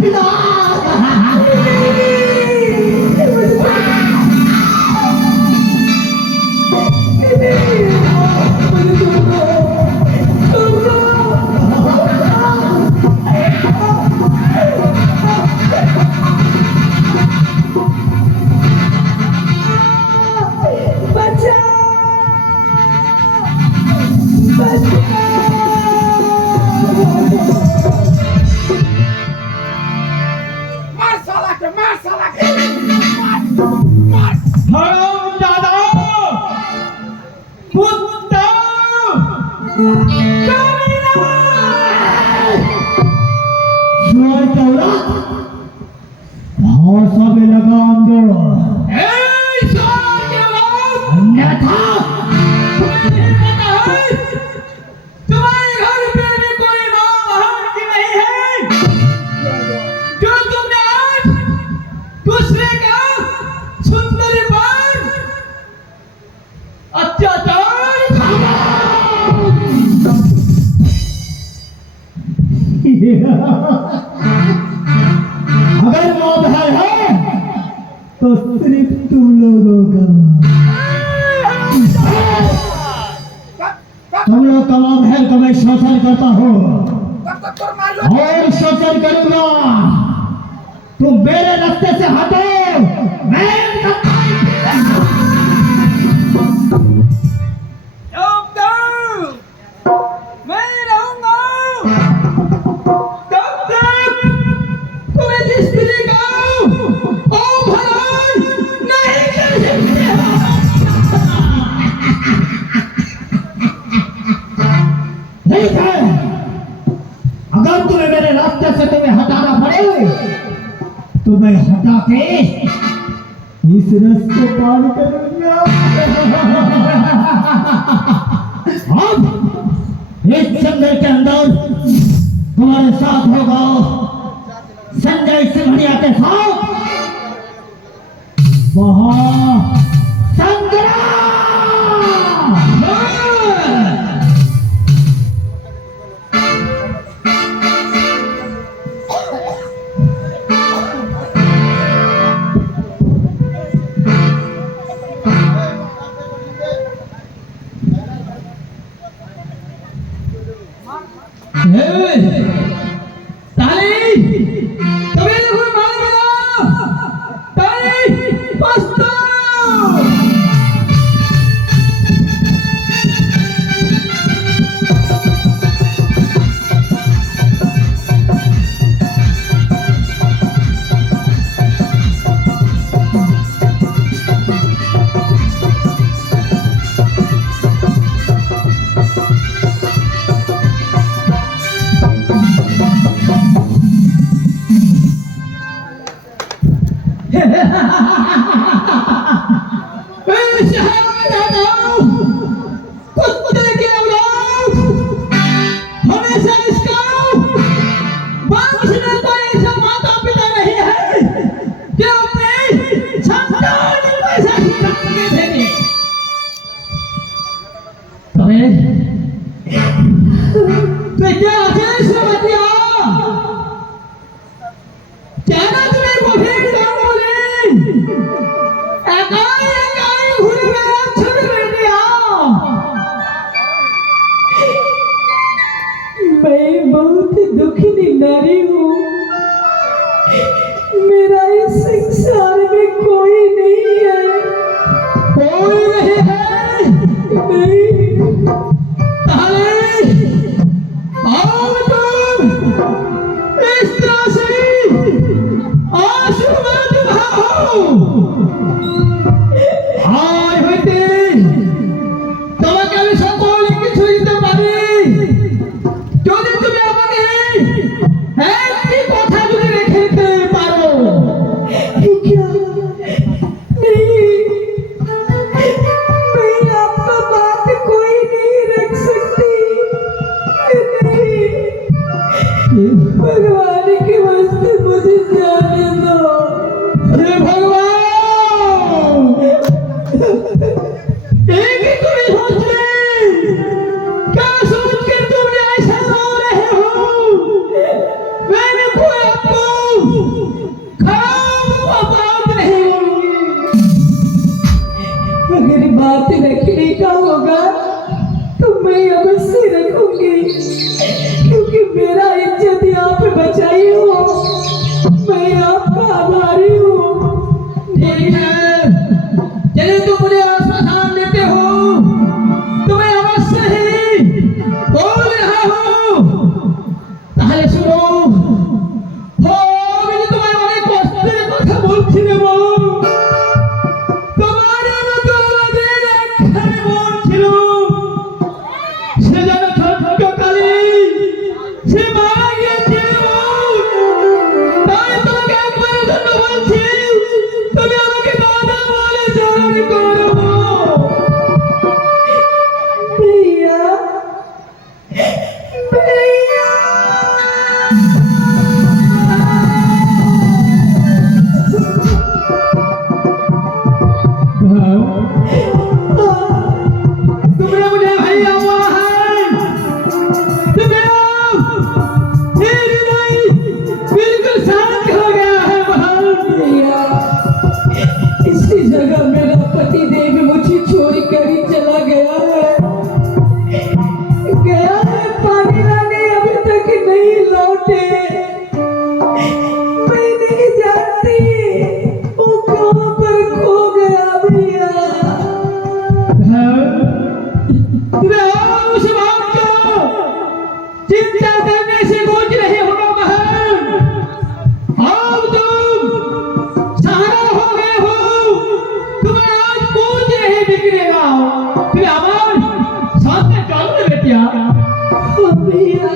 पिता अगर मौत है तो सिर्फ तुम लोगों का। तुम लोग का महल का मैं शोषण करता हूँ और शोषण करूंगा। तुम मेरे रास्ते से हटो, मैं अगर तुम्हें मेरे रास्ते से तुम्हें हटाना पड़े तो मैं हटा के इस रास्ते पार करूंगा। अब इस जंगल के अंदर तुम्हारे साथ होगा संजय सिंघड़िया के साथ महासंग्राम। मैं बहुत दुखी नारी हूँ। मेरा इस संसार में कोई नहीं है, कोई नहीं है। नहीं आओ तुम इस तरह से आंसू मत बहाओ। हाय होते তোমাকে আমি সকল কিছু দিতে পারি যদি তুমি আমাকে একটি কথা যদি রেখে দিতে পারো। नहीं मैं आपका बात कोई नहीं रख सकती। नहीं भगवान के वास्ते मुझे जाने दो। हे भगवान एक ही तुम्हें सोच रहे, क्या सोच कर तुम ऐसा रो रहे हो? मैंने कोई आपको चिंता करने से कुछ नहीं होगा बहन। अब तुम सहारा हो गए हो, तुम्हें आज कुछ नहीं बिगड़ेगा। तुम हमारे साथ में चलो ना बेटिया। भैया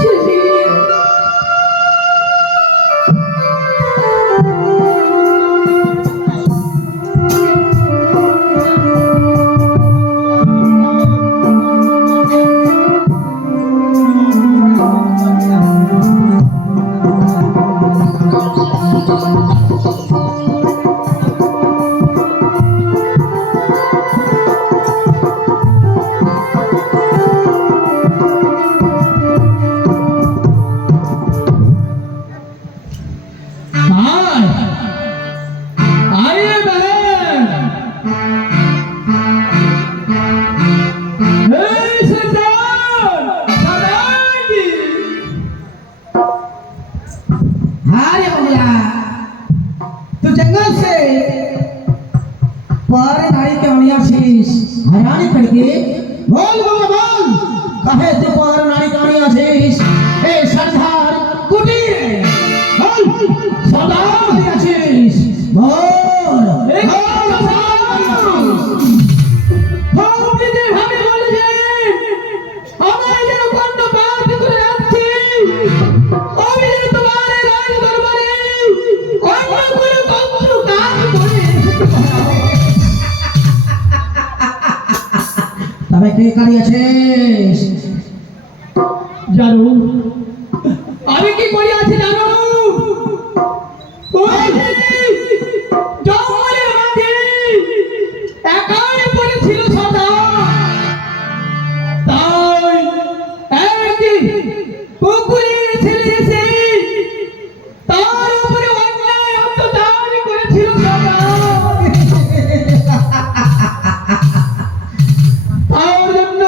चलिए। आइए बहन। सरदार जी। हाँ रे बबुला, तू जंगल से पारे नारी के अनिया शीश हराने करके बोल बोल बोल, कहे तू पारे नारी के अनिया शीश ए सरदार कुटीर बोल, सरदार अनिया शीश बोल তবে কে কারিয়াছিস? জানু আমি কি করি আছি জানো? ওই জঙ্গলের মাঝে একাই পড়েছিল সদা। তাই একদিন পুকুরের ছেলে এসে তার উপরে অন্যায় অত্যাচার করেছিল সদা। তার জন্য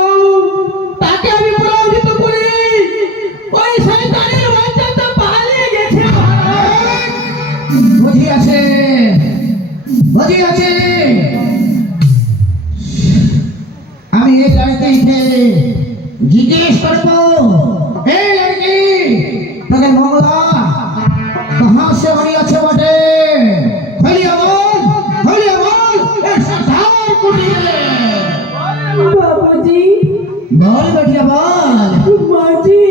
তাকে আমি পরাজিত করে ওই শয়তানের বাচ্চাটা পালিয়ে গেছে। বুঝিয়াছে বুঝিয়াছে, আমি এই লড়কিকে জিজ্ঞেস করবো, এই লড়কি তোকে মঙ্গলা कहाँ से बनी अच्छे बटे? खोलिए बोल एक सरदार कुटीर। बाबूजी। बोल बेटिया बोल। माँ जी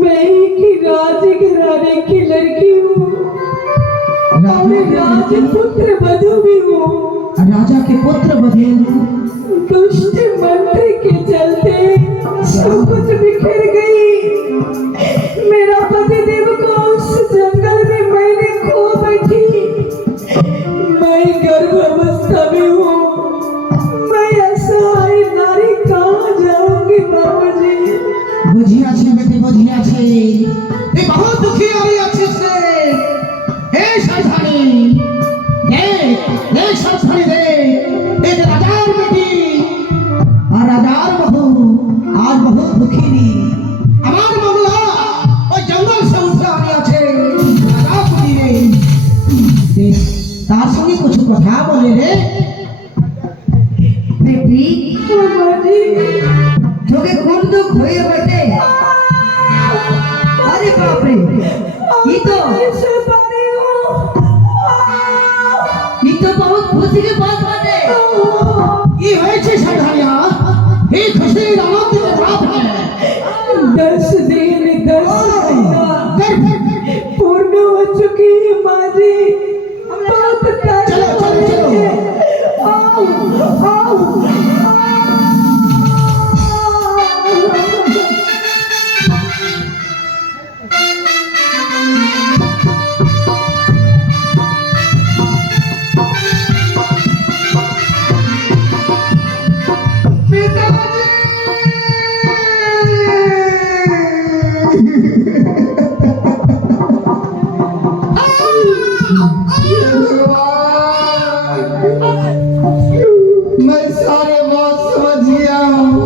मैं ही की राजघराने की लड़की हूँ और राजपुत्र वधू भी हूँ। राजा के पुत्र बधू दुष्ट मंत्र के चलते सब कुछ बिखर गई। मेरा पतिदेव को उस जंगल में मैंने खो बैठी। मैं गर्भावस्था में हूँ। मैं असहाय नारी कहाँ जाऊंगी बाबूजी? बुझियाছে बेटी बुझियाছে, ये बहुत दुखी हो रही अच्छे से। हे सरदारी देख सरदारी देख, एक राजार बेटी और राजार बहू आज बहुत दुखी नी। আমার মঙ্গলা ওই জঙ্গল से উঠে আমি আছে রাজা কুটিরে। দেখ তার সঙ্গে কিছু কথা বলে রে বেটি। बाबूजी তোকে কোন দুঃখ হয়ে বেটে? अरे बाप रे, ये तो बहुत खुशी की बात है। ये होइछे सरदारिया, ये खुशी आनंद के बात है। 10 दिन 10 महीना पूर्ण हो चुकी है माँ जी। बहुत टाइम चलो, चलो, चलो। आओ आओ मैं सारे बात समझ गया हूँ।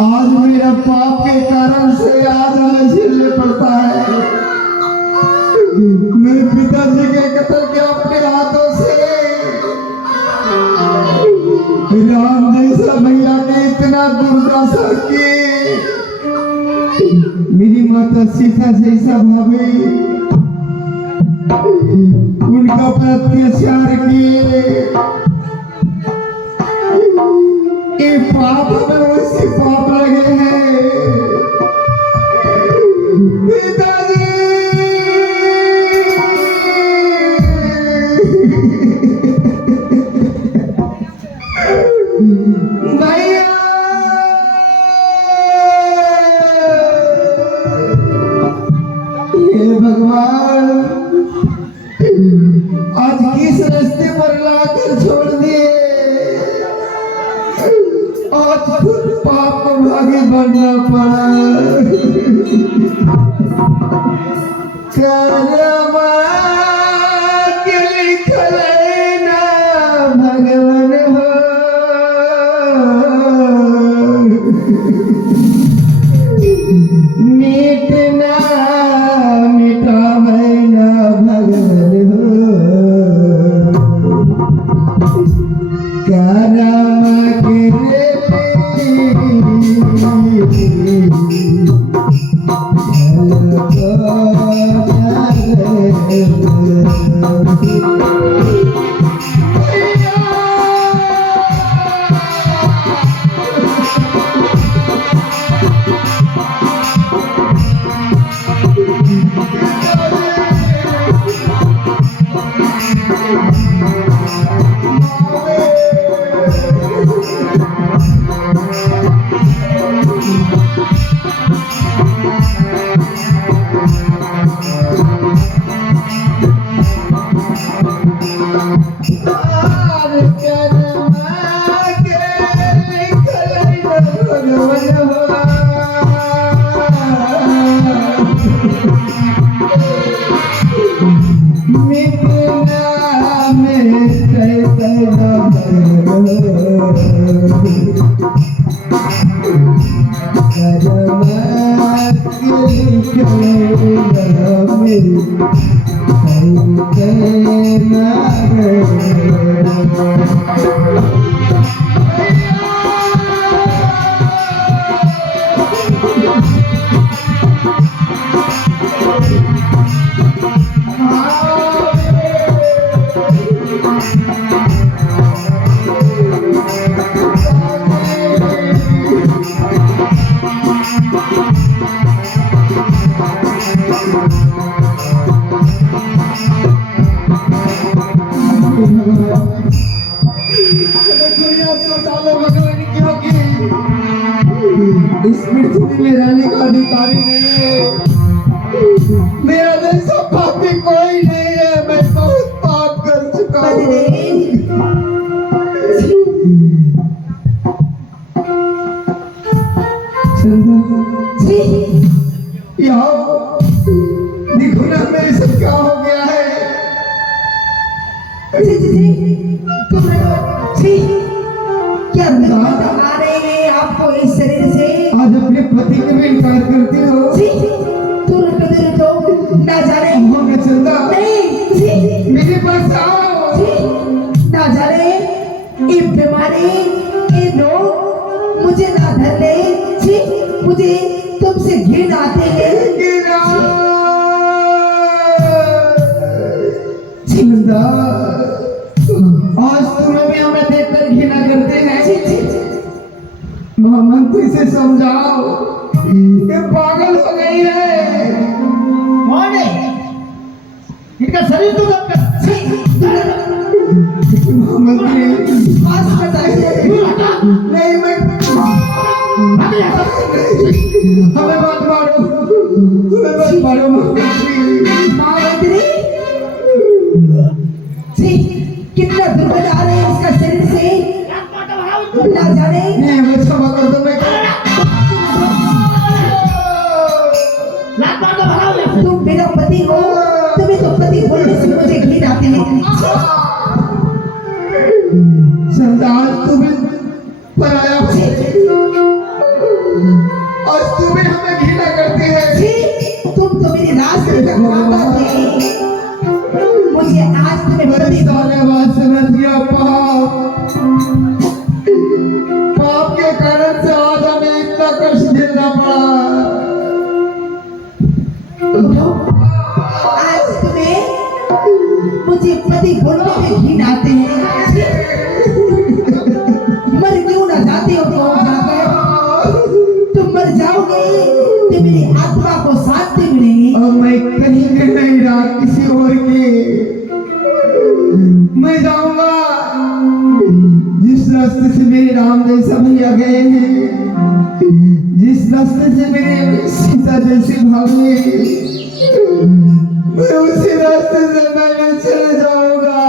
आज मेरा पाप के कारण से आज हमें झेलने पड़ता है। मेरे पिताजी के कत्ल के अपने हाथों से राम जी जैसा भैया ने इतना दुर्दशा की, मेरी माता सीता जैसा भाभी उनका पर अत्याचार किए, ये पाप में वैसे पाप लगे हैं। पिताजी भैया हे भगवान, आज किस रास्ते पर लाकर छोड़ दिए, आज खुद पाप भागी बनना पड़ा। कर्मा के लिखल ना भगवान हो, मिटना मिटावे ना भगवान हो, कर्मा के इस पृथ्वी में रहने का अधिकारी नहीं है, मेरा जैसा पापी कोई नहीं है, मैं बहुत पाप कर चुका हूँ। देखो ना मेरे साथ क्या हो गया है। क्या आ रहे हैं आपको इस शरीर से? आज अपने पति को भी इनकार करते हो। ना जाने हो मैं चलता नहीं, मेरे पास आओ। ना जाने ये बीमारी ये रोग मुझे ना धर ले, मुझे तुमसे घिन आते हैं। आज तुम्हें भी हमें देखकर घृणा करते हैं। मोहम्मद को इसे समझाओ, ये पागल हो गई है। कौन है? इनका शरीर तो मोहम्मद पास बताइए। नहीं मैं हमें मत मारो, हमें मत मारो कितना दुर्गंध आ रहे हैं इसका शरीर से, ना जाने। नहीं हमें क्षमा कर दो। मैं तुम मेरा पति हो, तुम्हें तो पति बोलने से मुझे घिन आते हैं। सरदार तुम्हें पराया, आज तुम्हें हमें घृणा करते हैं। तुम तो मेरी राज थे, मुझे आज तुम्हें पति साले बात समझ गया पाप। पति पति बोलने में घिन आते हैं। मर क्यों ना जाते हो तुम जाकर? तुम मर जाओगे तो मेरी आत्मा को शांति मिलेगी। और मैं कहीं के नहीं रहा, किसी और के मैं जाऊंगा जिस रास्ते से मेरे रामदेव भैया गए हैं, जिस रास्ते से मेरे सीता जैसे भागे, मैं उसी रास्ते से मैं चले जाऊंगा।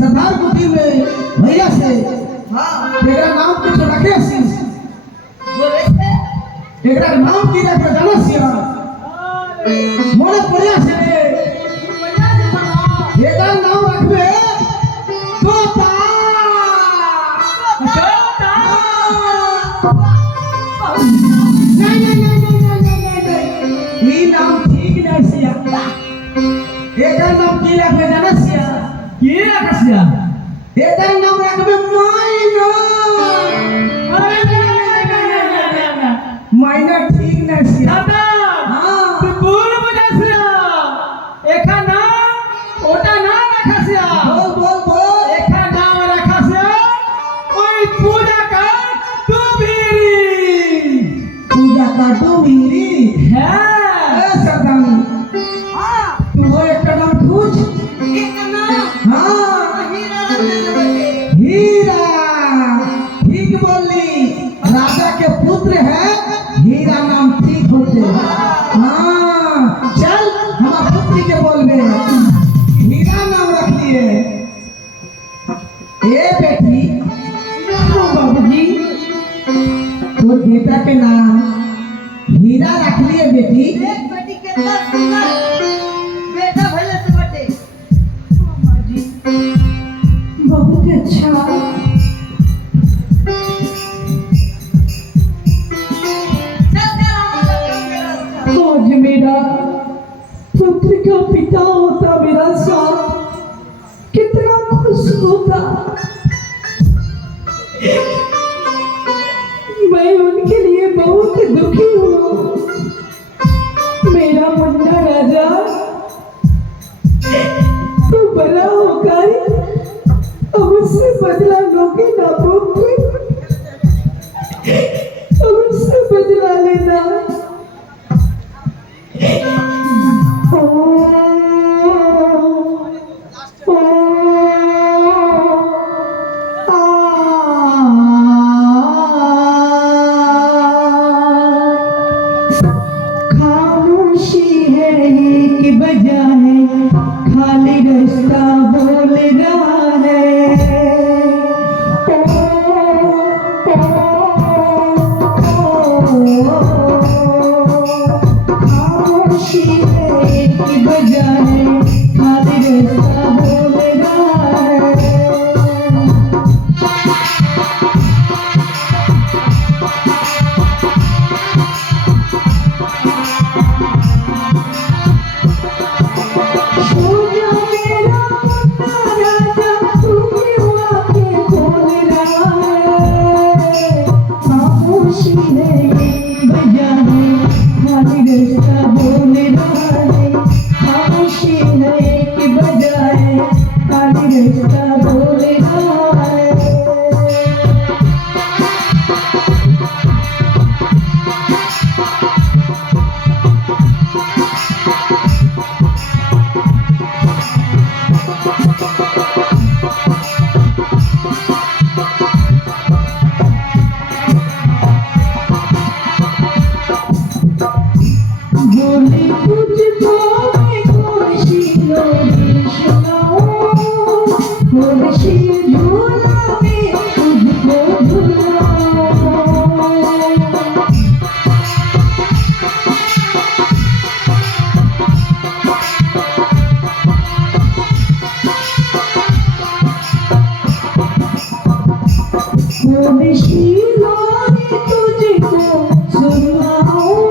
सरदार कुटी में भैया से एकरा नाम कुछ रखे सी एकरा नाम की रखे जनसिया मोरे पड़िया से एकरा नाम रखबे तोता नहीं नाम ठीक नहीं सिया एकरा नाम की रखबे जनसिया की रखसिया एकरा नाम रखबे मायना ठीक नहीं सिया दादा तू बोल मुझे सिया एका नाम ओटा नाम रखसिया बोल बोल बोल লাড্ডু মিহিরি হ্যাঁ सरदानी तू हो एक नाम खोज हाँ हीरा ठीक बोली राजा के पुत्र है हीरा नाम ठीक होते हाँ चल हमारा पुत्री के बोल में हीरा नाम रख लिए ए बेटी बाबूजी तो बेटा के नाम हीरा रख लिए बेटी बेटी कितना सुंदर बेटा भले से बटे मामा जी बहुत अच्छा चल तेरा आज मेरा पुत्र का पिता होता मेरा साथ कितना खुश होता। मैं उनके लिए बहुत दुखी हूँ। मेरा मुन्ना राजा तू बड़ा होकर अब उससे बदला लोगे ना पुत्र, अब उससे बदला लेना। खामोशी है एक बजाए खाली रास्ता बोल रहा है। खामोशी है एक बजाए खाली रास्ता बोल रहा है। बोले तुझको मैं खुशी लोगी सुनाऊं, खुशी झूला में तुझको झुलाऊं। खुशी लोगी तुझको सुनाऊं,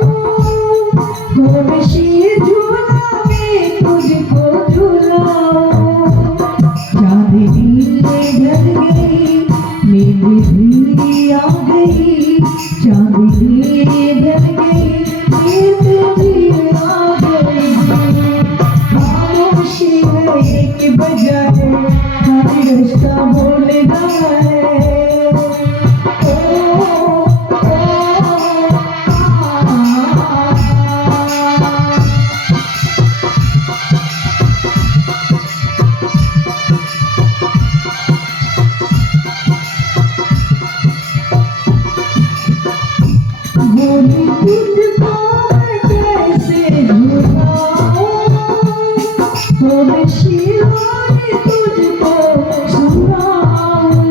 खुशी झूला में तुझको झुलाऊं। चांदनी ढल गई नींद भी आ गई, चांदनी ढल गई नींद भी आ गई। खामोशी है एक बजाए खाली रास्ता बोल रहा है। बोली तुझको मैं कैसे झुलाऊं, खुशी वाली तुझको सुनाऊं।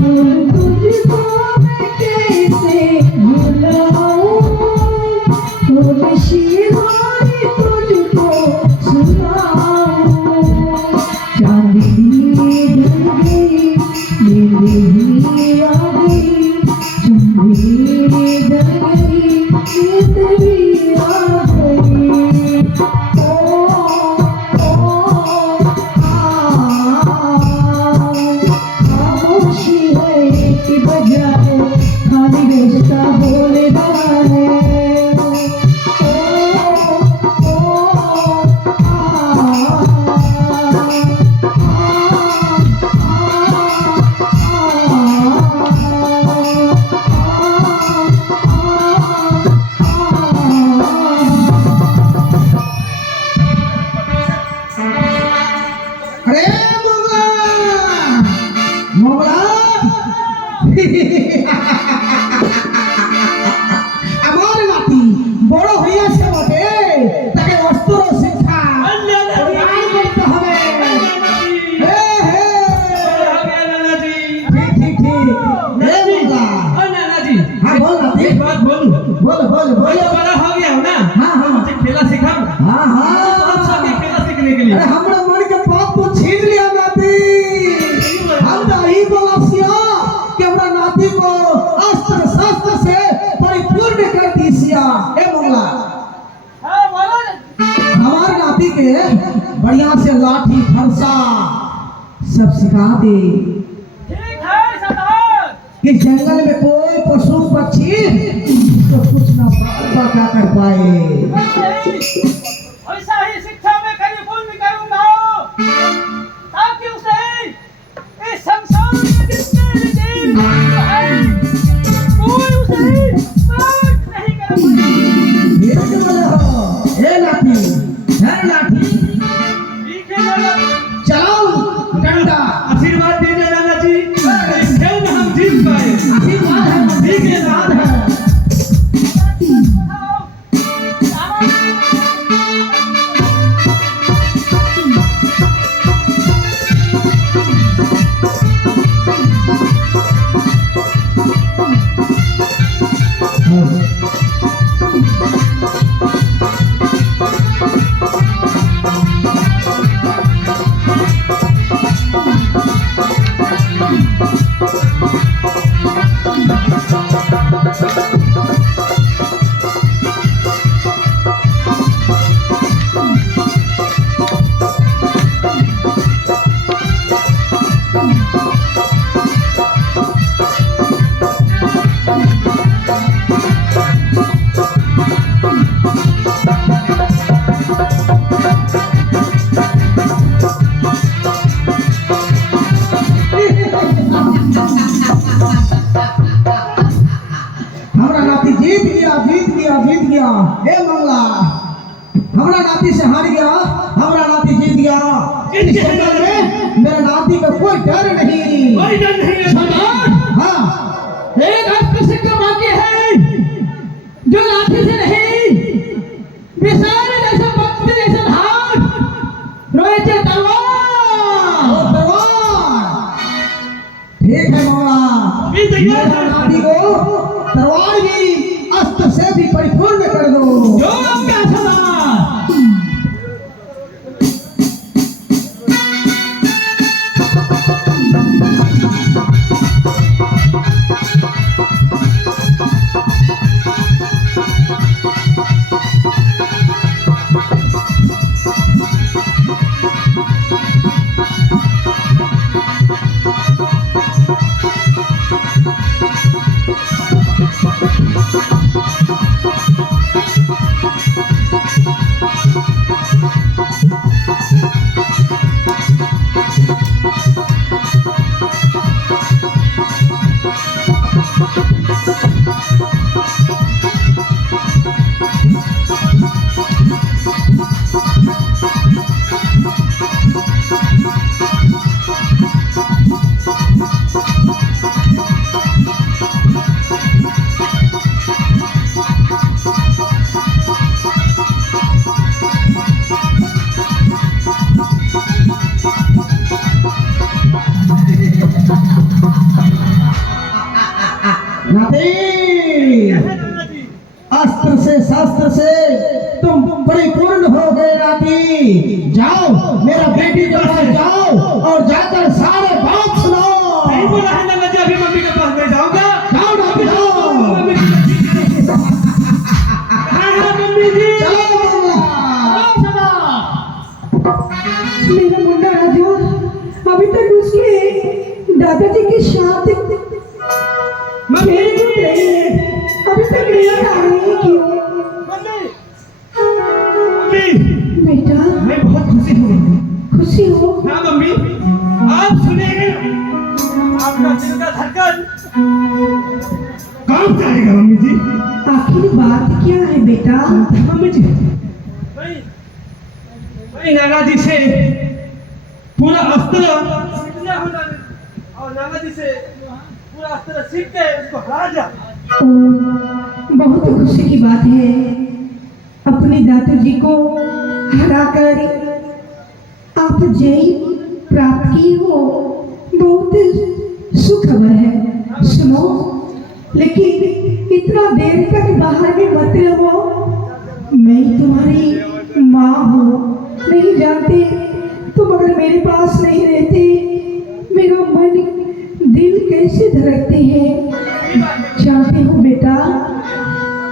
बोल तुझको मैं कैसे भुलाऊं, खुशी वाली तुझको सुनाऊं। चांदनी ढल गई नींद भी आ गई, चांदनी ढल गई नींद भी आ गई। ओ खामोशी है एक बजाए खाली रास्ता बोल रहा है। के बढ़िया से लाठी फरसा सब सिखा दे ठीक है सरदार। कि जंगल में कोई पशु पक्षी तो कुछ ना क्या कर पाए। ऐसा ही शिक्षा में कभी भूल भी करूंगा ताकि उसे इस संसार में जितने भी जीव हैं, कोई उसे स्पर्श नहीं कर पाए। ये जो बोले हो, ए लाठी है लाठी, ठीक है नाना। चलाओ डंडा। आशीर्वाद दीजिए नाना जी, इस खेल में हम जीत पाए। आशीर्वाद है, ठीक है बात है। हमारा नाती जीत गया जीत गया जीत गया। हे मंगला, हमारा नाती से हार गया, हमारा नाती जीत गया। इस जंगल में मेरा नाती का कोई डर नहीं। कोई डर नहीं है सरदार। हाँ, एक अस्त्र सिक्का बाकी है जो लाठी से नहीं, विशाल जैसा पत्थर जैसा धार रोए चे तलवार। और तलवार। ठीक है मंगला, मेरा नाती को तलवार भी अस्त्र से भी परिपूर्ण कर दो। जो आपका सरदार। नाती, अस्त्र से शस्त्र से तुम परिपूर्ण हो गए नाती। जाओ मेरा बेटी के पास जाओ और जाकर सारे बात सुनाओ। नहीं बोला है नाना जी, अभी मम्मी के पास मैं जाऊंगा। जाओ नाती जाओ। हाँ हाँ मम्मी जी। चलो मंगला। मेरा मुन्ना राजा अभी तक उसके दादाजी के साथ मम्मी अभी तक नहीं आई। क्यों मम्मी मम्मी बेटा? मैं बहुत खुशी हूँ। खुशी हो? हाँ मम्मी, आप सुनेंगे आपका दिल का धड़कन काम जाएगा मम्मी जी। आखिर बात क्या है बेटा? मम्मी जी मैं नाना जी से पूरा अस्त्र सीखना होना और नाना जी से पूरा अस्त्र सीख के उसको हरा जा। ओ, बहुत खुशी की बात है। अपने दादाजी को हराकर आप जय प्राप्त की हो, बहुत सुखबर है। सुनो, लेकिन इतना देर तक बाहर में मत रहो। मैं तुम्हारी माँ हूँ, नहीं जानते तुम अगर मेरे पास नहीं रहते मेरा मन दिल कैसे धड़कते हैं। जानते हो बेटा,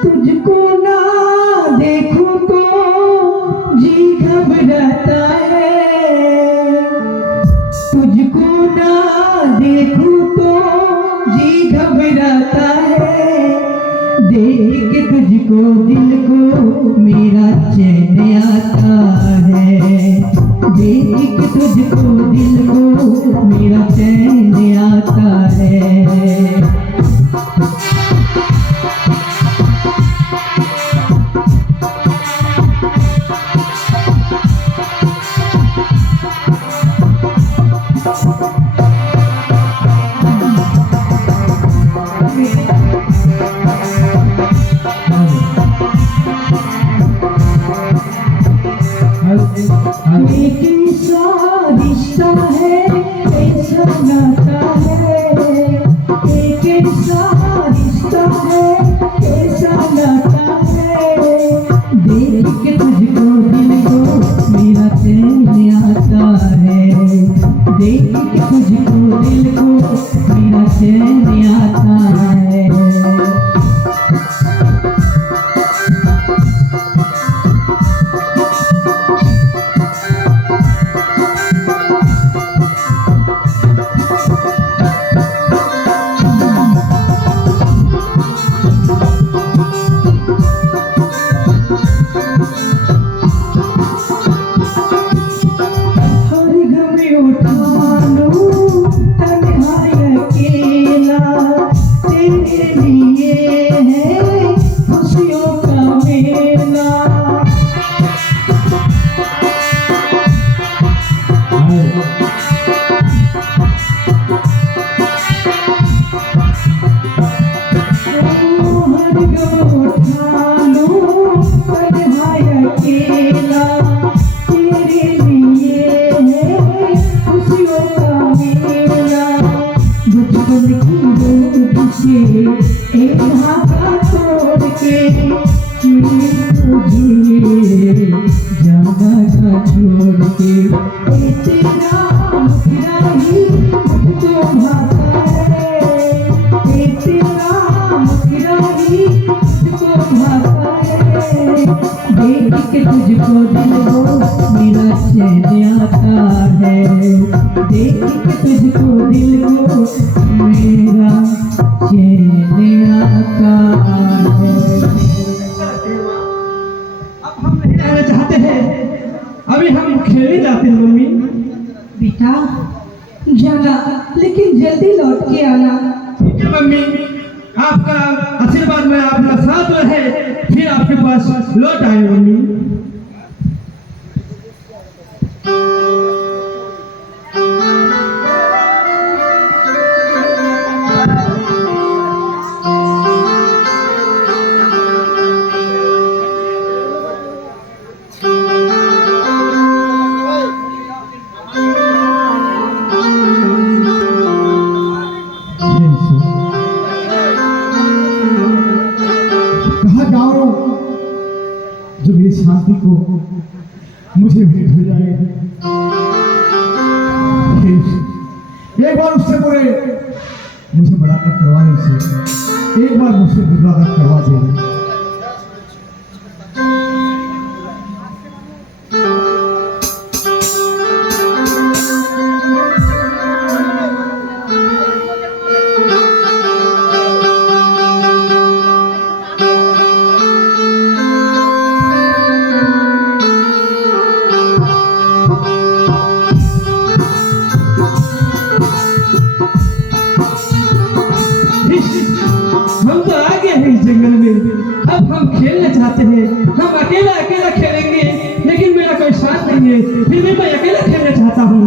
तुझको ना देखूं तो जी घबरा तुझको दिल को मेरा चैन आता है, देख के तुझको दिल को मेरा चैन आता है। लेकिन सा रिश्ता है ऐसा नाता है, एक ऐसा रिश्ता है ऐसा नाता है, देख के तुझको दिल को मेरा चैन आता है, देख के तुझको दिल को मेरा चैन आता है। तुझको दिल को मेरा चैन आता है, देख के तुझको दिल को मेरा चैन आता है। अब हम नहीं रहना चाहते हैं, अभी हम खेलने जाते हैं मम्मी। बेटा जाना, लेकिन जल्दी लौट के आना। ठीक है मम्मी, आपका आशीर्वाद में आपका साथ रहे, फिर आपके पास लौट आए मम्मी। जो मेरी शांति को मुझे भेंट हो जाए, एक बार उससे बोले मुझे बराबर करवाने से, एक बार मुझसे विवाह करवा दे। हम तो आ गए हैं इस जंगल में, अब हम खेलना चाहते हैं। हम अकेला अकेला खेलेंगे, लेकिन मेरा कोई साथ नहीं है, फिर भी मैं अकेला खेलना चाहता हूँ।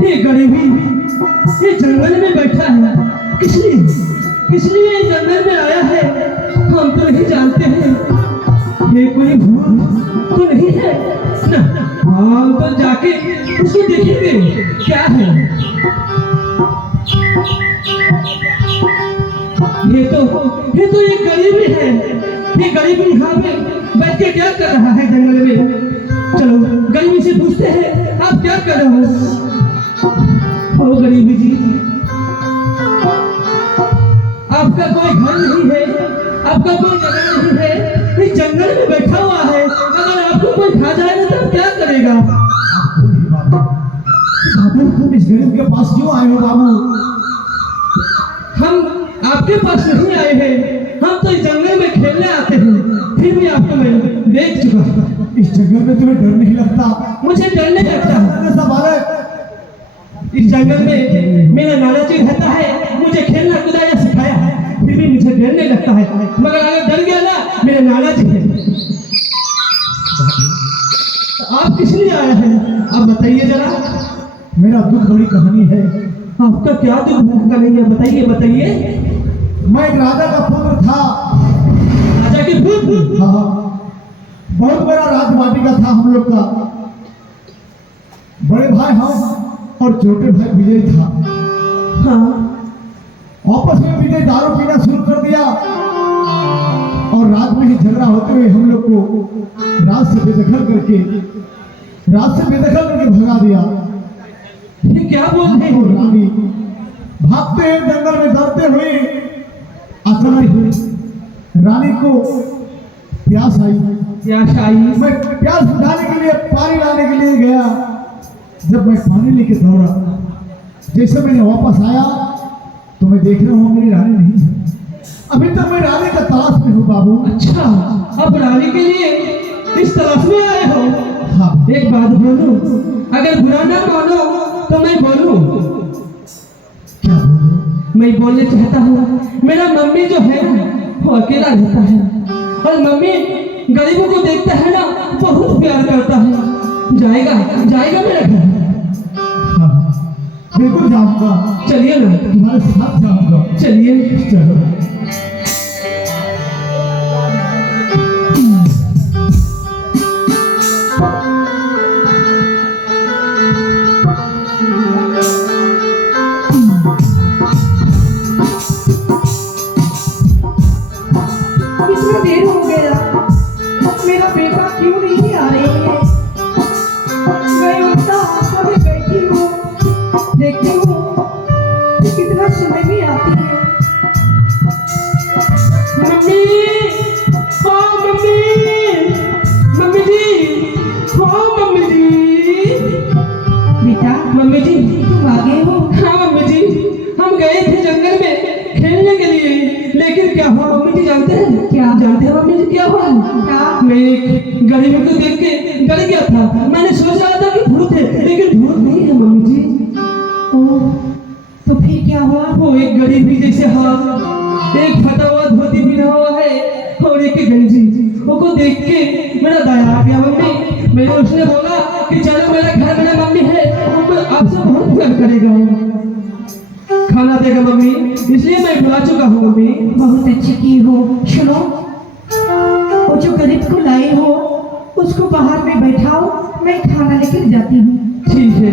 ये गरीबी ये जंगल में बैठा है, किस लिए जंगल में आया है हम तो नहीं जानते हैं। ये कोई भूत तो नहीं है ना, हम तो जाके उसको देखेंगे क्या है। ये तो ये गरीबी है, ये गरीबी यहाँ पे बैठ के क्या कर रहा है जंगल में। चलो गरीबी से पूछते हैं, आप क्या कर रहे हो। ओ गरीबी जी, आपका कोई घर नहीं है, आपका कोई जगह नहीं है, इस जंगल में बैठा हुआ है। अगर आपको कोई खा जाएगा तो क्या करेगा? बाबू तुम इस गरीब के पास क्यों आए हो बाबू? हम आपके पास नहीं आए हैं, हम तो इस जंगल में खेलने आते हैं। फिर भी आपको मैं देख चुका। इस जंगल में तुम्हें डर नहीं लगता? मुझे डर नहीं लगता। ऐसा बालक, इस जंगल में मेरा नाना जी रहता है, मुझे खेलना कूदना सिखाया है, फिर भी मुझे डर नहीं लगता है। मगर अगर डर गया ना, मेरे नाना जी है। तो आप किस लिए आए हैं, आप बताइए जरा। मेरा दुख बड़ी कहानी है। आपका क्या दुख का नहीं है, बताइए बताइए। मैं एक राजा का पुत्र था। राजा के पुत्र? हाँ, बहुत बड़ा राजवाटिका था हम लोग का। बड़े भाई हम और छोटे भाई विजय था। हाँ। आपस में विजय दारू पीना शुरू कर दिया और रात में ही झगड़ा होते हुए हम लोग को रात से बेदखल करके भगा दिया। ये क्या बोल रहे और हैं? रानी भागते हुए जंगल में दौड़ते हुए अचानक हुई। रानी को प्यास आई। प्यास आई? मैं प्यास बुझाने के लिए पानी लाने के लिए गया। जब मैं पानी लेके दौड़ा, जैसे मैंने वापस आया तो मैं देख रहा हूँ मेरी रानी नहीं है। अभी तक मैं रानी का तलाश में हूँ बाबू। अच्छा, अब रानी के लिए इस तलाश में आए हो? हाँ। एक बात बोलूं, अगर बुरा ना मानो तो मैं बोलूं। क्या बोलूं? मैं बोलना चाहता हूँ, मेरा मम्मी जो है वो अकेला रहता है और मम्मी गरीबों को देखता है ना, बहुत प्यार करता है। जाएगा जाएगा मेरा घर? हाँ, बिल्कुल जाऊंगा। चलिए ना, तुम्हारे साथ जाऊंगा। चलिए। चलो। इतना देर हो गया, मेरा बेटा क्यों नहीं आ रही है? मैं उतना आशा में बैठी हूँ, देखती हूँ कि कितना समय में आती है। मम्मी, हाँ मम्मी, मम्मी जी, हाँ मम्मी जी। बेटा, मम्मी जी, तुम आ गए हो? हाँ मम्मी जी, हम गए थे जंगल में खेलने के लिए, लेकिन क्या हुआ मम्मी जी जानते हैं? क्या? जानते हैं मम्मी जी क्या हुआ? क्या? मैं एक गरीब को देख के डर गया था। मैंने सोचा था कि भूत है, लेकिन भूत नहीं है मम्मी जी। ओह, तो फिर क्या हुआ? वो एक गरीबी जैसे हाथ, एक फटा हुआ धोती पहना हुआ है और एक गंजी, वो को देख के मेरा दया आ गया मम्मी। मैंने उसने बोला कि चलो मेरा घर, मेरा मम्मी है, वो आपसे बहुत प्यार करेगा, खाना देगा मम्मी, इसलिए मैं बुला चुका हूँ मम्मी। बहुत अच्छी की हो। सुनो, वो जो गरीब को लाए हो उसको बाहर में बैठाओ, मैं खाना लेकर जाती हूँ। ठीक है,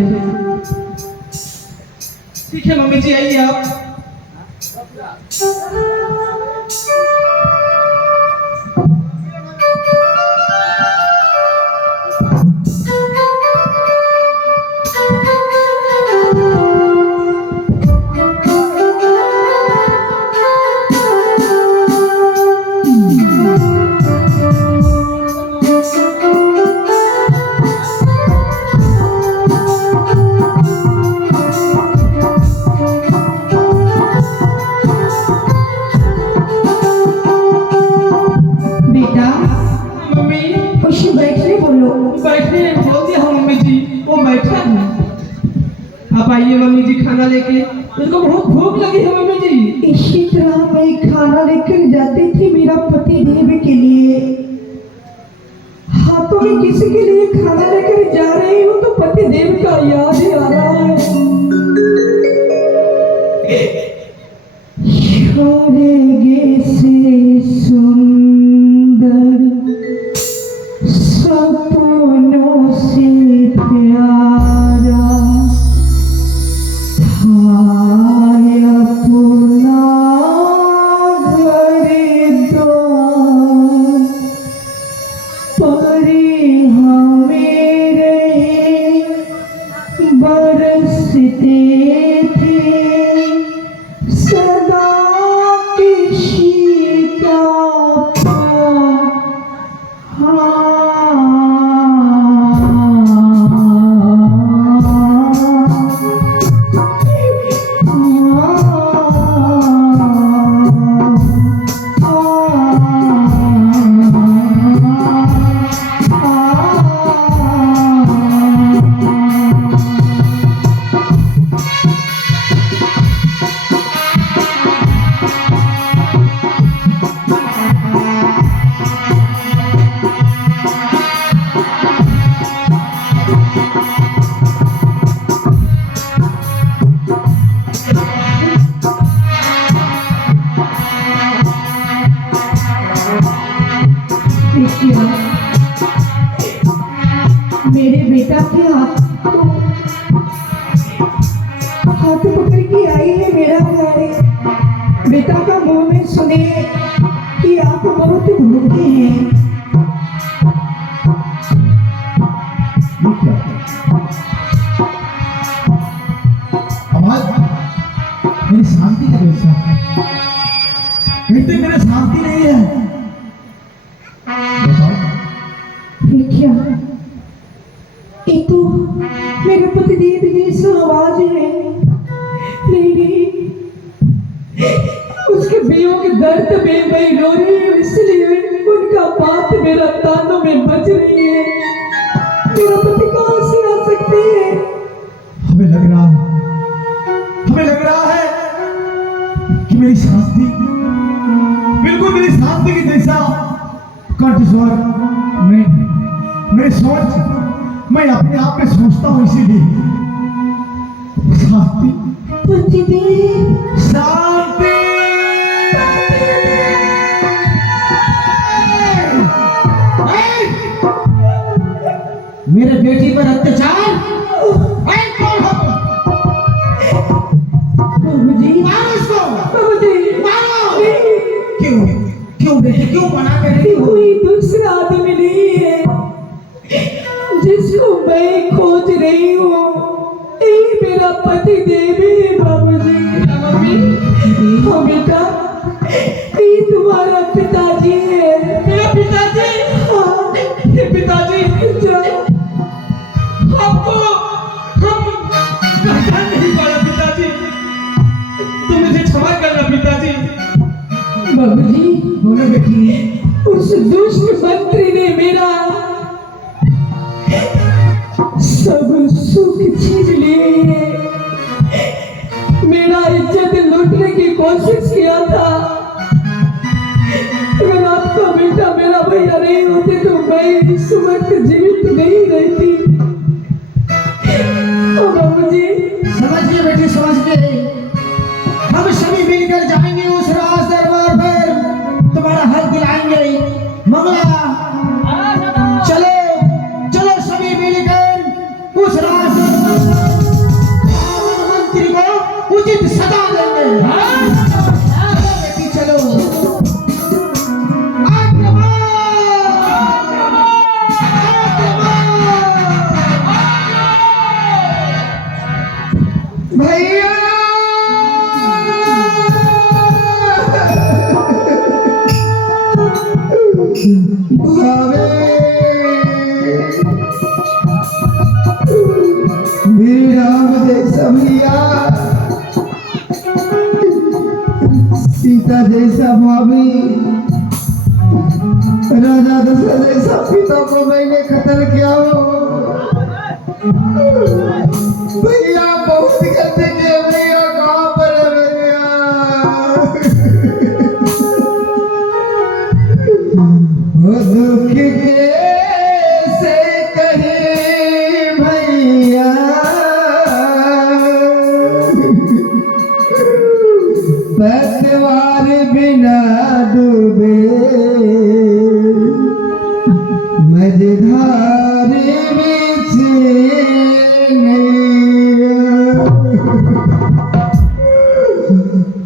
ठीक है मम्मी जी, आइए आप। बेटा, मम्मी, खुशी बैठने बोलो। बैठने बोल दिया हूँ मम्मी जी, वो बैठा है। आप आइए मम्मी जी, खाना लेके, उनको बहुत भूख लगी है मम्मी जी। इसी तरह मैं खाना लेकर जाती थी मेरा पति देव के लिए। हाथों में किसी के लिए खाना लेकर जा रही हूँ तो पति देव का याद ही आ रहा है। छोड़ेगे से सुंदर सपनों से प्यारा हाय अपना घर द्वार परे हमें रहे बरसे हाथ पकड़ के आई है मेरा प्यारे। बेटा का मुंह में सुने कि आप बहुत भूखे हैं। ये क्या आवाज मेरी शांति का जैसा कहते मेरे शांति नहीं है। बताओ ये क्या? ये तो मेरे पतिदेव जैसा आवाज है। नहीं नहीं, उसके वियोग के दर्द में मैं रो रही हूँ, इसलिए उनका बात मेरा कानों में बज रही है। मेरा पति कहाँ से आ सकते हैं? हमें लग रहा है कि मेरी शांति बिल्कुल मेरी शांति की जैसा कंठस्वर में मेरी सोच मैं अपने आप में सोचता हूँ, इसीलिए शांति पतिदेव शांति। मेरे बेटी पर अत्याचार कौन हो? बाबूजी, मारो इसको, बाबूजी, मारो। क्यों क्यों बेटी क्यों मना कर रही हो? कोई दूसरा आदमी नहीं है जिसको मैं खोज रही हूँ। यही मेरा पति देव है बाबूजी। हाँ बेटा, ये तुम्हारा पिताजी है। मेरा पिताजी? हाँ, ये पिताजी जाओ। आपको हम पहचान नहीं पाया पिताजी, तो मुझे क्षमा करना पिताजी। बाबूजी, बोलो बेटी। उस दुष्ट मंत्री ने मेरा सब सुख छीन लिए हैं। मेरा इज्जत लूटने की कोशिश किया था। अगर आपका बेटा मेरा भैया नहीं होते तो मैं इस वक्त जीवित नहीं रहती। ओ बाबूजी, समझ गए बेटी, समझ गए। हम सभी मिलकर जाएंगे उस राज दरबार पर, तुम्हारा हक दिलाएंगे। मंगला चलो चलो सभी मिलकर उस राज मंत्री को उचित सजा देंगे। चलो बेटी चलो। आक्रमण! भैया भावे राम जैसा भैया, सीता जैसा भाभी, राजा दशरथ जैसा पिता को मैंने कत्ल किया हो। भैया बहुत गलती किए भैया, कहाँ पर है भैया? वो दुख कैसे कहे भैया, पतवार बिना डूबे मझधार बिछे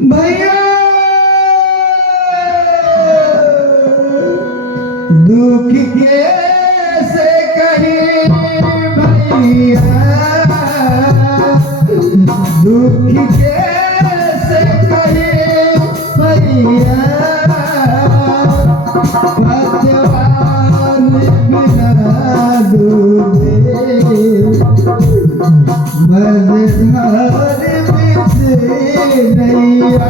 भैया। दुख कैसे कहे भैया, दुख कैसे कहे भैया, पतवार बिना डूबे मझधार बिछे नैया।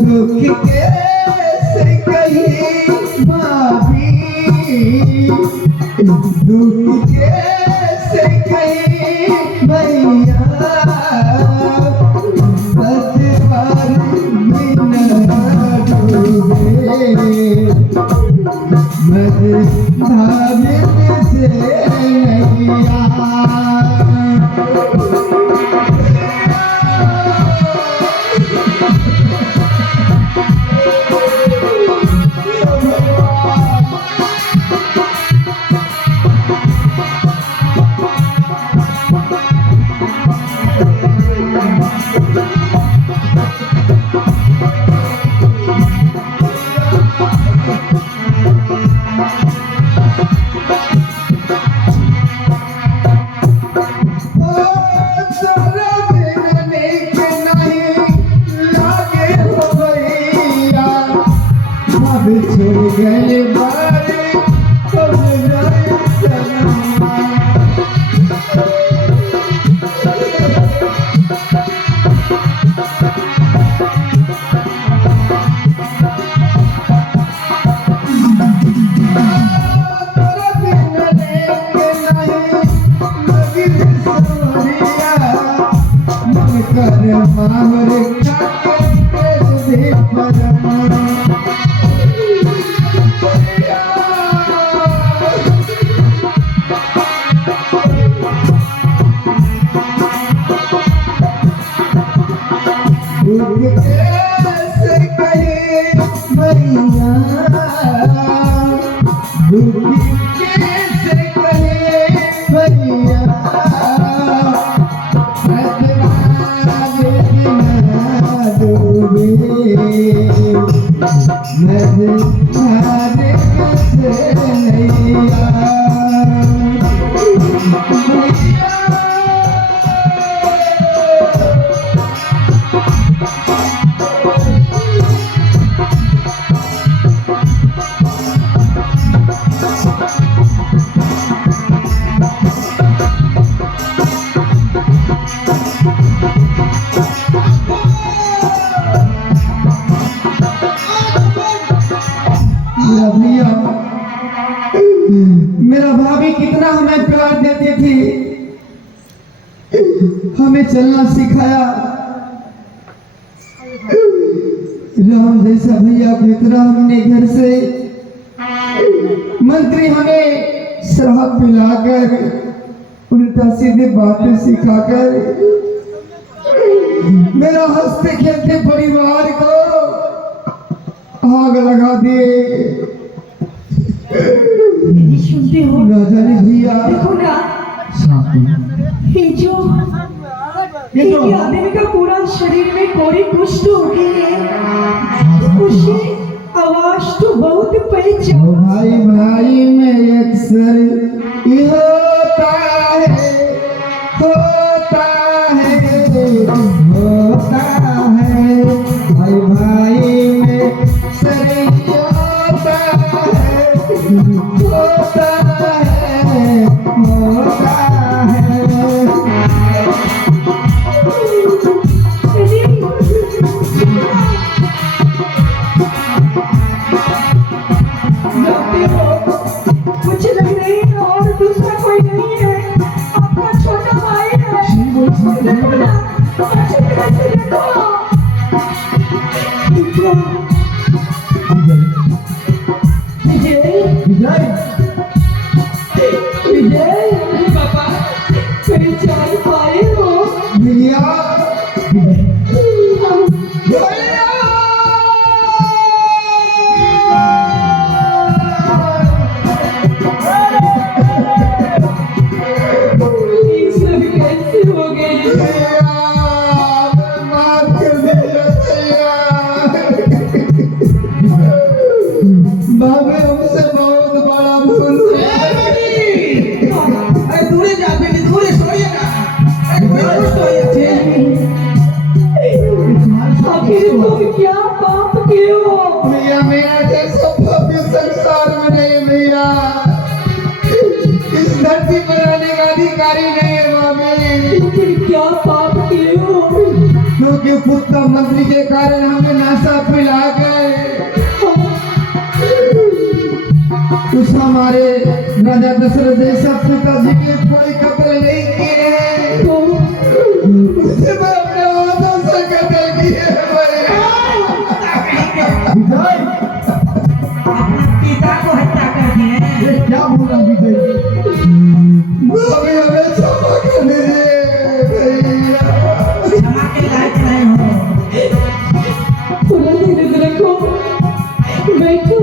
दुख कैसे कही भाभी, दुख कैसे कही भैया, छोड़ गए बारे कब जाए सनम मामरे खाके परमा कैसे कहे भैया दुखी कैसे कहे भैया मेरा भाभी कितना हमें प्यार देती थी, हमें चलना सिखाया। राम जैसा भैया को इतना हमने घर से मंत्री हमें शराब पिलाकर उल्टा सीधे बातें सिखाकर मेरा हंसते खेलते परिवार को आग लगा दिए। सुनते हो ना जाने भैया देखो ना, ये जो आदमी का पूरा शरीर में कोई कुछ तो हो गई है, उसकी आवाज तो बहुत पहचान। भाई भाई में अक्सर ये होता है होता है होता है भाई भाई में अक्सर ये होता है होता है होता है। मुझे लग रही है और दूसरा कोई नहीं है, आपका छोटा भाई है। देखो ना, अच्छी तरह से देखो। विजय विजय पापा पहचान पाए हो भैया बाबे हमसे बहुत बड़ा भूल दूरे जा बेटी, दूरे सोइए ना। आखिर तुम क्या पाप किए हो? भैया मेरा जैसा भव्य संसार में नहीं भैया, इस धरती पर आने का अधिकारी नहीं है बाबे। लेकिन क्या पाप किए हो? क्योंकि पुत्र मंत्री के कारण हमें नशा पिला गए। उस हमारे राजा दशरथ जैसा पिताजी के कोई कत्ल नहीं किए हैं, तो उसे मैं अपने हाथों से कत्ल किए हैं। पिता को हत्या कर दी है। ये क्या बोल रहा विजय? अभी हमें क्षमा कर दीजिए भैया। क्षमा के लायक नहीं हो। थोड़ा धीरे धीरे को बैठो।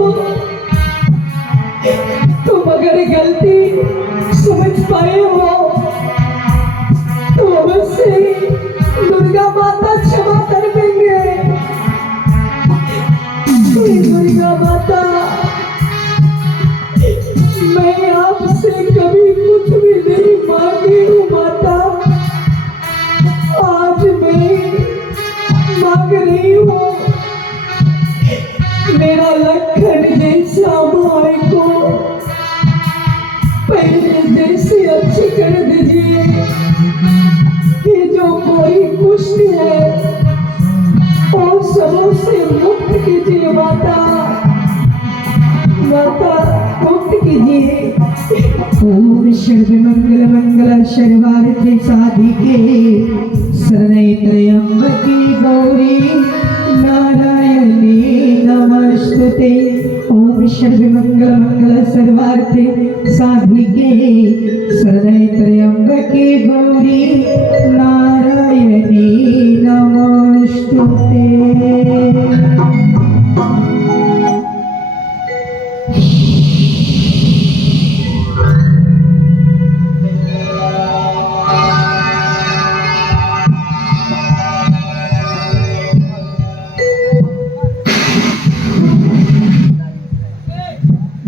तुम अगर गलती समझ पाए हो तो अवश्य दुर्गा माता त्र्यंबकी गौरी नारायणी नमस्तुते। ओम सर्वमंगल मंगल सर्वार्थे साधिके शरण्ये त्र्यंबके गौरी नारायणी नमस्तुते।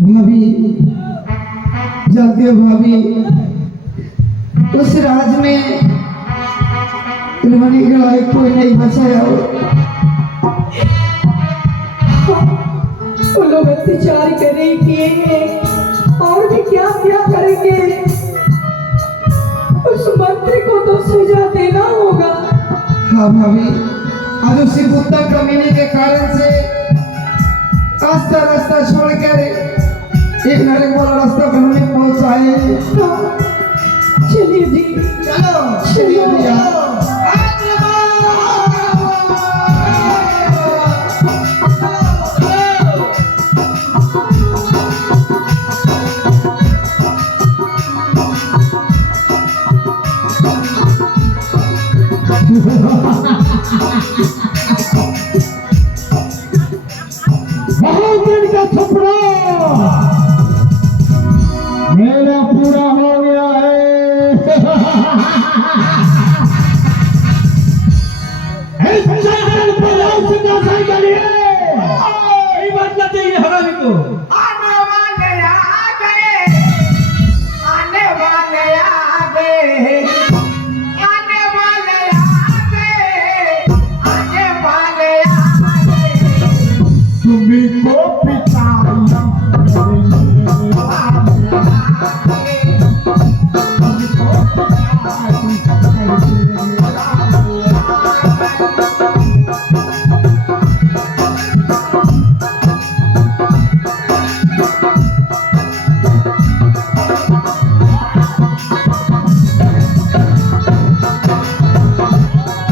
भाभी, जानती हो भाभी, उस राज में रहने के लायक कोई नहीं बचाया हो। वो लोग अत्याचार कर रही किए और भी क्या क्या करेंगे। उस मंत्री को तो सजा देना होगा। हाँ भाभी, आज उसी कुत्ता कमीने के कारण से रास्ता रास्ता छोड़कर एक नरक वाला रास्ता पे हमें पहुंचाए। चलिए जी, चलो चलिए भैया। बहुत दिन का सपना मेरा पूरा हो गया है। सिंहासन के लिए यही बात ना चाहिए हरामी को। आने वाले आ गए, आने वाले आ गए, आने वाले आ गए, आने वाले आ गए। तुम्ही को पिता आने वाले आ गए, आने वाले आ गए, आने वाले आ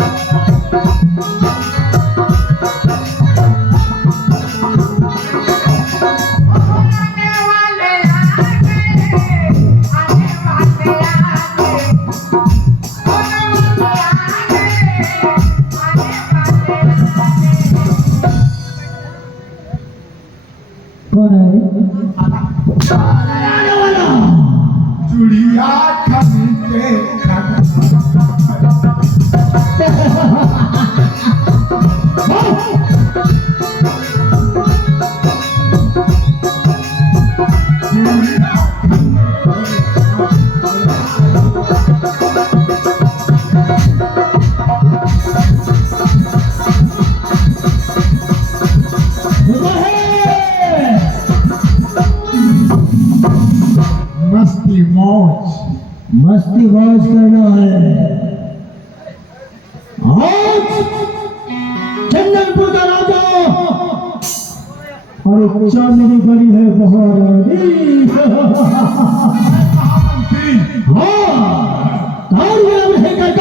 गए, आने वाले आ गए। कौन है? चुड़िया खरीदे मस्ती मौज मस्ती मौज करना है। आज चंदनपुर का राजा और चांदनी बड़ी है महारानी। हाँ, नहीं कर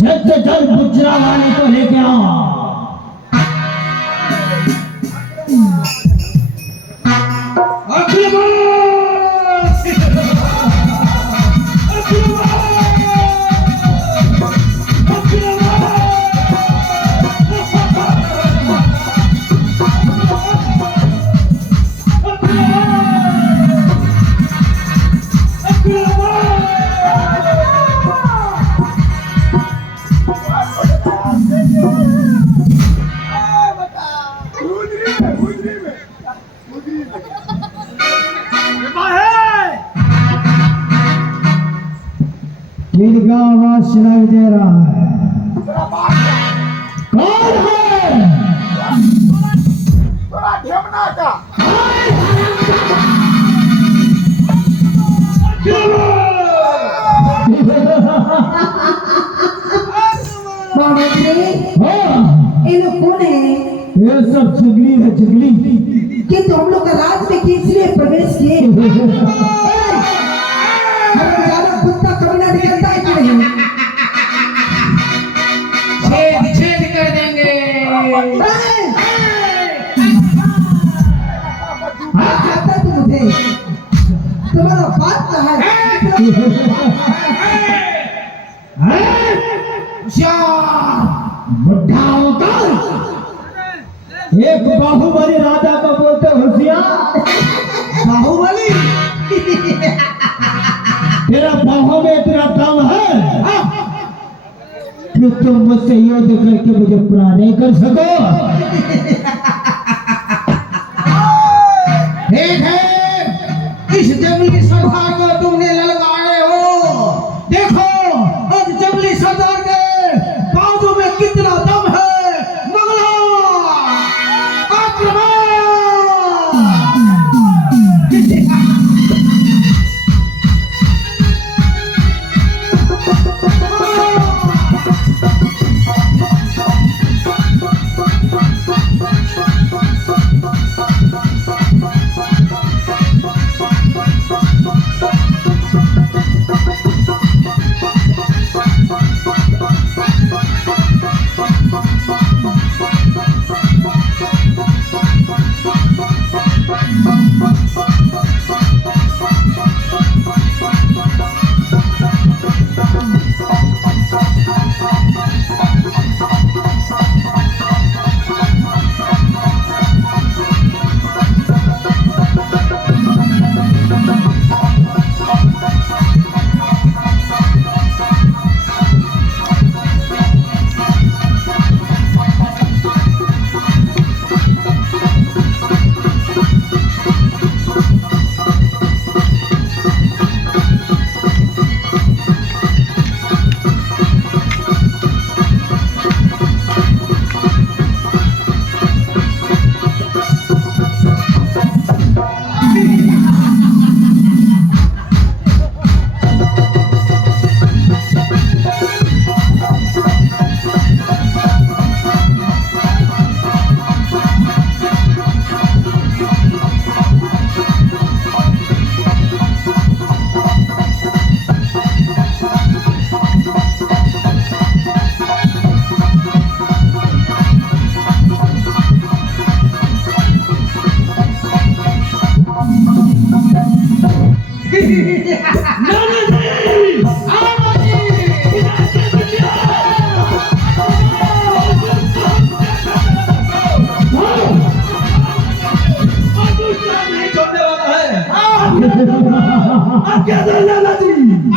जल्द से जल्द गुजरा वाले को लेके आओ। जिनका आवाज सुनाई दे रहा है, कौन है? थोड़ा ढेमना का ये लोग कौन है? ये सब जुगली है, जुगली। कि तो हम लोग का राज में किस लिए प्रवेश किए? कुत्ता कभी ना निकलता है कि नहीं? कहता तू मुझे तुम्हारा बात ना है बुढ़ा होकर एक बाहुबली राजा को बोलते होशियार। बाहुबली तेरा बाहों में इतना दम है कि तुम मुझसे युद्ध करके मुझे पूरा नहीं कर सको। ठीक है, इस जंगली सरदार को तुमने ललकारे हो। देखो उस जंगली सरदार के बाजू में कितना दम है। मंगला आक्रमण।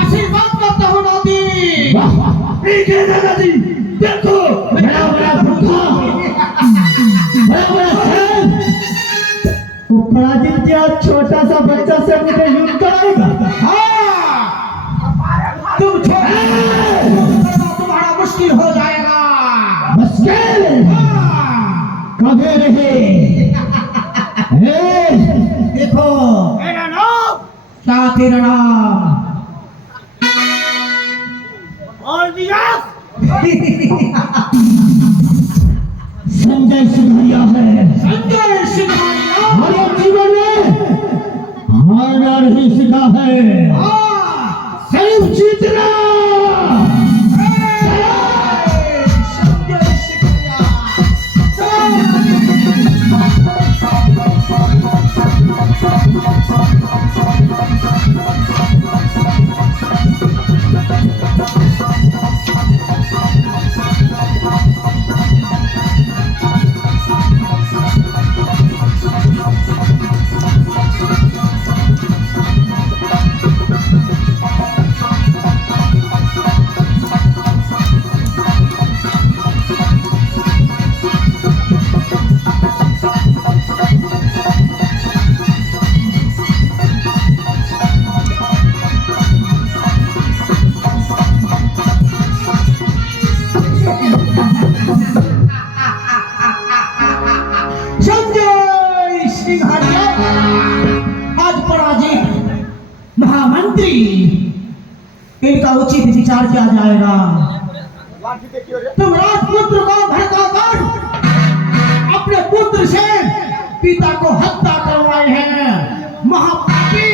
आशीर्वाद करता हूँ नाती। ठीक है दादाजी, देखो बड़ा बड़ा भूखा, बड़ा बड़ा शेर, पराजित क्या छोटा सा बच्चा से मुझे युद्ध कराएगा। तुम छोड़ो, तुम्हारा मुश्किल हो जाएगा। मुश्किल कभी नहीं। देखो मेरा नाम क्या तेरा नाम? और दिया संजय सिंघानिया है। संजय सिंघानिया। हमारे जीवन में हारना नहीं सीखा है, सिर्फ जीतना। संजय सिंघानिया। संजय सिंघानिया आज पराजित महामंत्री, इनका उचित विचार किया जाएगा। तुम राजपुत्र को भड़काकर अपने पुत्र से पिता को हत्या करवाए हैं। महापापी,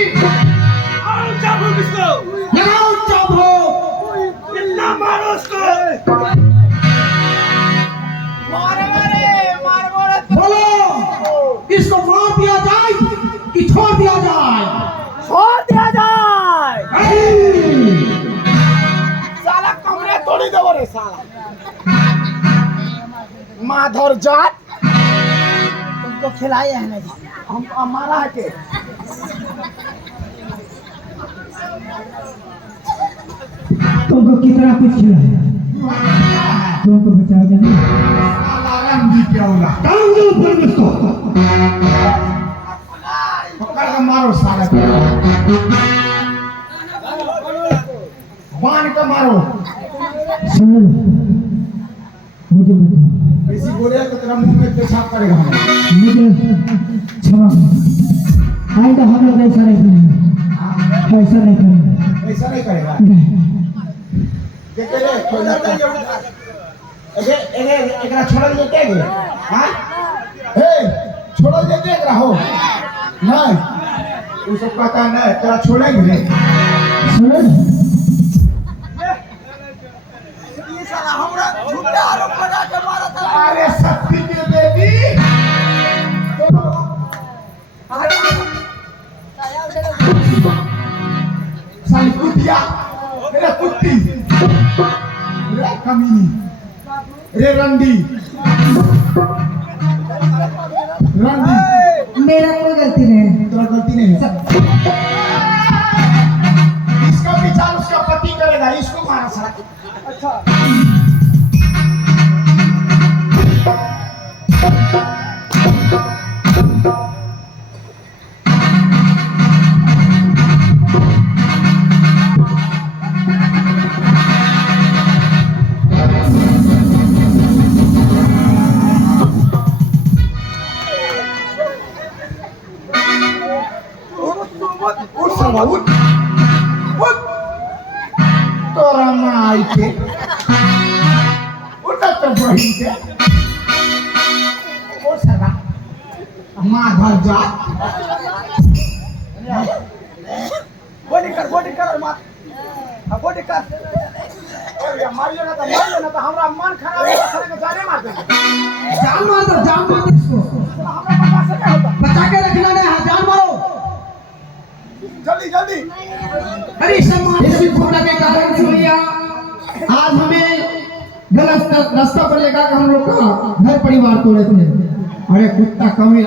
लगाओ चाबुक, कितना मारो उसको। मारे मारे छोड़ दिया जाए। छोड़ दिया जाए। साला कमरे तोड़ी देवो रे साला माधर जात तुमको खिलाए है नहीं हम हमारा है के तुमको कितना कुछ खिलाया, तुमको बचा देना। रंडी क्या होगा काम दो ऊपर उसको। पकड़ के मारो साला को बांध के मारो सुन लो, मुझे बताओ, बेसी बोले तो तेरा मुंह में पेशाब करेगा हम मुझे क्षमा करो। आइंदा हम लोग ऐसा नहीं करेंगे, ऐसा नहीं करेंगे। ऐसा नहीं करेगा नहीं। देखे रे कोई जाता है एकरा छोड़ल जेते गे हां ए छोड़ल जेते एकरा हो नहीं उ सब पता नहीं तेरा छोड़ेंगे रे सुन लो, ये साला हमरा झूठा आरोप लगा के मारा था अरे शक्ति के बेबी साली कुतिया रे कुत्ती रे कमीनी रे रंडी मेरा कोई गलती नहीं है। तेरा गलती नहीं है इसका विचार उसका पति करेगा इसको मारा साला अच्छा तोरा माई के उठा तो बही के ओ सदा माधर जात बॉडी कर मार अब बॉडी कर अरे मारियो ना तो हमरा मन खराब हो सारे को जाने मार दे जान मार दो इसको। हमरा बता से क्या होता बचा के रखना नहीं है, जान मारो। जल्दी अरे सम्मान इसी घटना के कारण से भैया आज हमें गलत रास्ता पर लेकर हम लोग का घर परिवार तोड़े थे। अरे कुत्ता कमी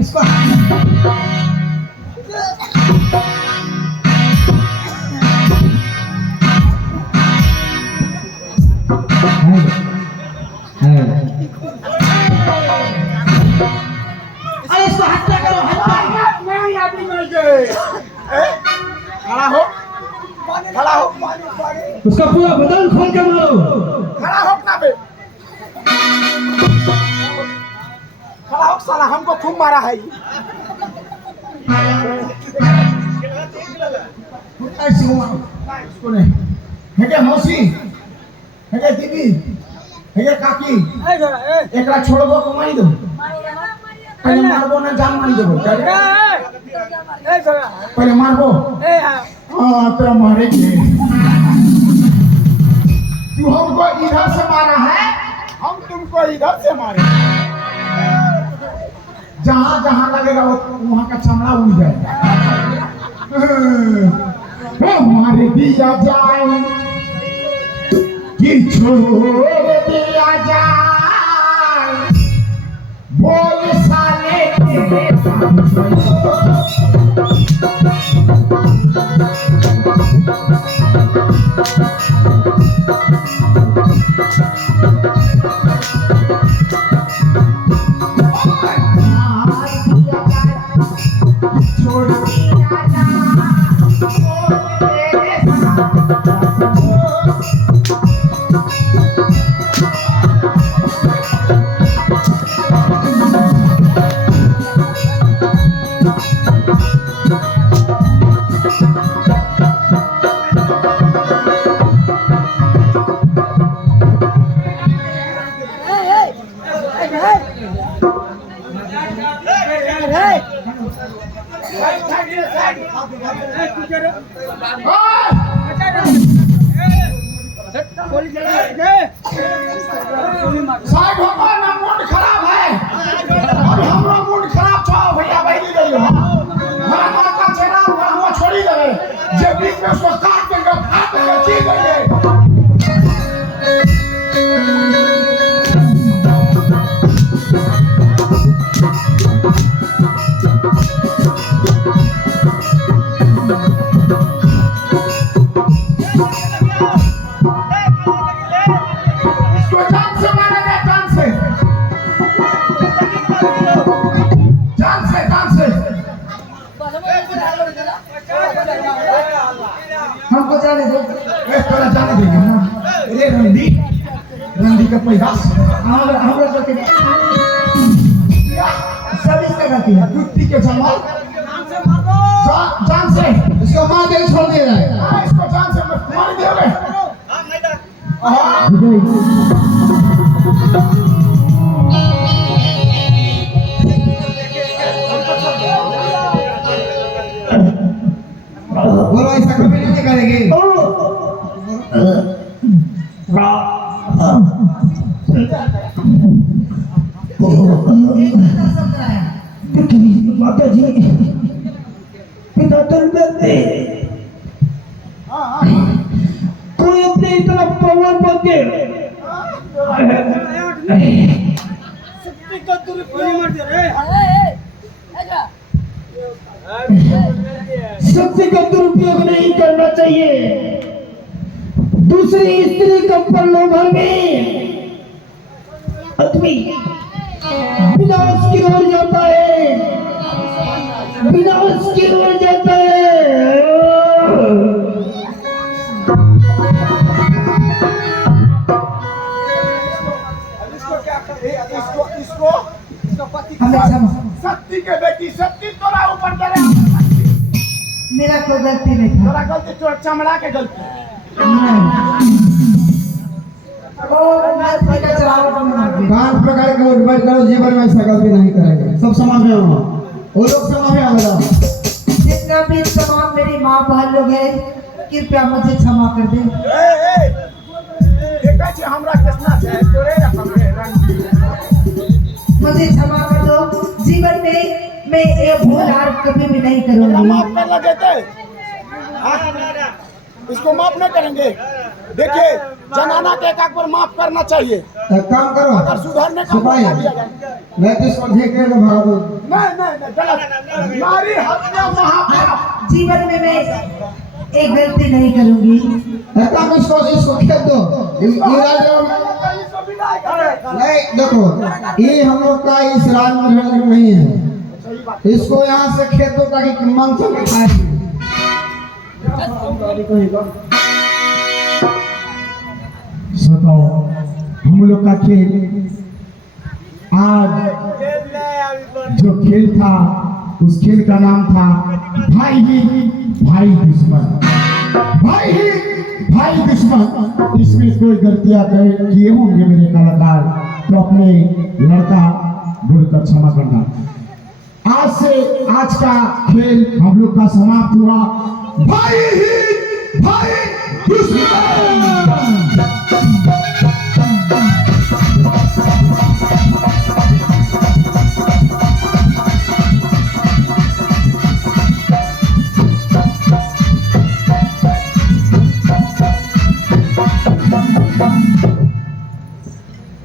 इसको अरे इसको हत्या करो, हत्या। नहीं आदमी मर गए खड़ा हो पानी उसका पूरा बदन खोल के मारो। खड़ा हो ना बे खड़ा हो साला हमको खूब मारा है ऐसे हो मारो इसको नहीं है क्या मौसी है क्या दीदी है क्या काकी एकरा छोड़बो को मारी दो पहले मारबो ना जान मारी देबो पहले मारबो हां तेरा मारेंगे तू हमको इधर से मारा है हम तुमको इधर से मारे जहां जहां लगेगा वहां का चमड़ा उड़ जाएगा मार दिया जाए कि छोड़ दिया जाए बोल साले छोड़ दिया जाए साहब हमारा मूड खराब है और हमरा मूड खराब छो भैया बैठी गई हो हमारा का चेहरा हम छोड़ी दे जे बीच में उसको काट देंगे फाड़ देंगे चीर देंगे इसको जान से मारेंगे जान से हमको जाने दो। ए तोरा जाने देंगे ना रे रंडी का पैदास हम लोग करते सब इसका गलती है। जुत्ती के जमाल जान से इसको मार दे छोड़ दे रहा है। हाँ, इसको जान से मार देंगे बोलो ऐसा कभी नहीं करेंगे। माता जी पिता दलबंदे कोई अपने इतना पावर बंदे शक्ति का दुरुपयोग नहीं करना चाहिए। दूसरी स्त्री का प्रलोभन में आदमी विनाश की ओर जाता है, विनाश की ओर जाता है। इसको पति हमें क्षमा। शक्ति के बेटी शक्ति तोरा ऊपर करे मेरा कोई गलती नहीं था। तोरा गलती तोरा चमड़ा के गलती कान पकड़ के उठ करो, जीवन में ऐसा गलती नहीं करेंगे। सब समाज में हो, वो लोग समाज में आ जाओ। जितना भी तमाम मेरी माँ बहन लोग हैं, कृपया मुझे क्षमा कर दे। ये कहै छै हमरा कितना छै तोरे रकम रे मुझे क्षमा कर दो। जीवन में मैं ये भूल और कभी भी नहीं करूंगी। माफ करना देते इसको माफ नहीं करेंगे। देखिए जनाना के एक बार माफ करना चाहिए। एक काम करो, अगर सुधरने का मौका दिया जाए मैं तो इसको देख के भगा दूं। नहीं गलत नारी हत्या महापाप। जीवन में मैं एक गलती नहीं करूंगी। एक काम इसको खेत दो। ये नहीं देखो, ये हम लोग का इस राज में नहीं है। इसको यहाँ से खेत दो ताकि मांस में खाए। बताओ हम लोग का खेल आज जो खेल था उस खेल का नाम था भाई ही भाई दुश्मन, भाई ही भाई दुश्मन। इसमें कोई गलतियां किए होंगे मेरे कलाकार तो अपने लड़का बोलकर क्षमा करना। आज से आज का खेल हम लोग का समाप्त हुआ। भाई ही भाई दुश्मन।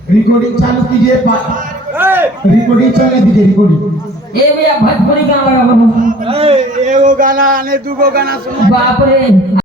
रिकॉर्डिंग चालू कीजिए, रिकॉर्डिंग चलने दीजिए। रिकॉर्डिंग ए भैया भोजपुरी गाना लगा एगो गाना ने दूगो गाना सुन बाप रे।